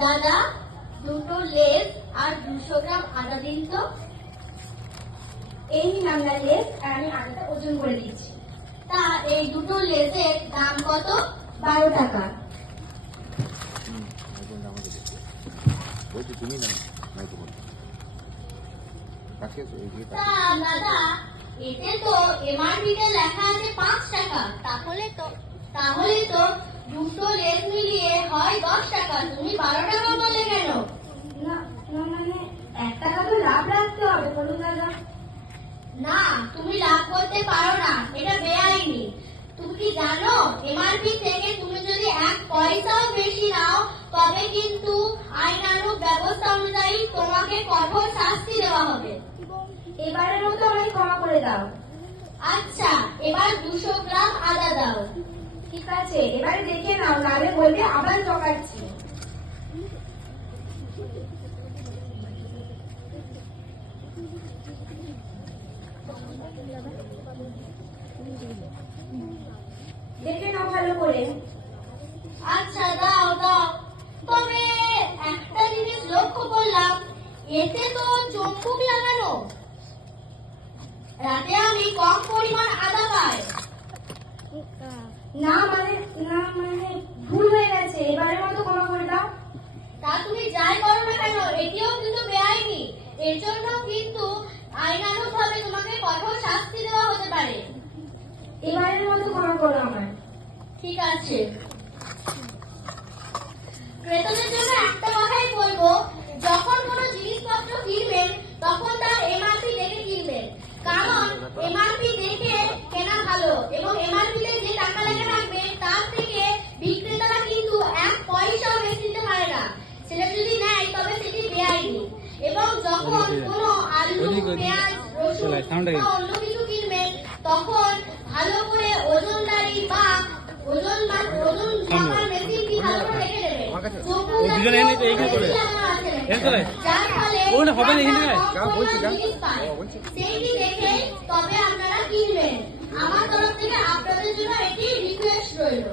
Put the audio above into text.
দাদা, দুটো লেস আর 200 গ্রাম আদা দিন তো। এই নিন আপনার লেস, আর আমি আদাটা ওজন করে দিচ্ছি। তা এই দুটো লেসের দাম কত? 12 টাকা। তুমি না তা দাদা, এতে তো এমআরপি তে লেখা আছে 5 টাকা। তাহলে তো দুটো লেস মিলিয়ে হয় 10 টাকা। তুমি 12 টাকা বলে কেন? না না, মানে 1 টাকা তো লাভ রাখতে হবে, বলুন দাদা। না, তুমি লাভ করতে পারো না, এটা বেআইনি। তুমি কি জানো, এমআরপি থেকে তুমি যদি 1 পয়সাও বেশি নাও তবে কিন্তু আইনানুগ ব্যবস্থা অনুযায়ী তোমাকে কঠোর শাস্তি দেওয়া হবে। এবারের মতো আমাকে ক্ষমা করে দাও। আচ্ছা, এবার 200 গ্রাম আদা দাও। ঠিক আছে, এবারে দেখে নাও, নাহলে বলবে আবার ঠকাচ্ছি। দেখে নাও ভালো করে। আচ্ছা, দাও দাও। তবে একটা জিনিস লক্ষ্য করলাম, এতে তো চুম্বক লাগানো। রাতে আমি কম পরিমাণ আদা পাই। না মানে ভুল হয়ে গেছে, এবারের মতো ক্ষমা করে দাও। তা তুমি যাই করো না কেন, এটিও কিন্তু বেআইনি। এর জন্য কিন্তু আইনানুগ ভাবে তোমাকে কঠোর শাস্তি দেওয়া হতে পারে। এবারের মতো ক্ষমা করো আমায়। ঠিক আছে। ক্রেতাদের জন্য একটা কথাই বলবো, যখন কোনো জিনিসপত্র কিনবেন তখন তার এমআরপি দেখে কিনবেন। কারণ এমআরপি দেখে কেনা ভালো, এবং এমআরপি তে যে টাকা লেখা থাকবে তার থেকে বিক্রেতারা কিন্তু 1 পয়সাও বেশি দিতে পারে না। সেটা যদি নেয় তবে সেটি বেআইনি। এবং যখন কোনো আলু, পেঁয়াজ, রসুন বা অন্য কিছু কিনবেন তখন ভালো করে ওজনদারি বা ওজন মাপার মেশিনটি ভালো করে রেখে দেবেন। যার ফলে সেইটি দেখে তবে আপনারা কিনবেন। আমার তরফ থেকে আপনাদের জন্য এটি রিকোয়েস্ট রইল।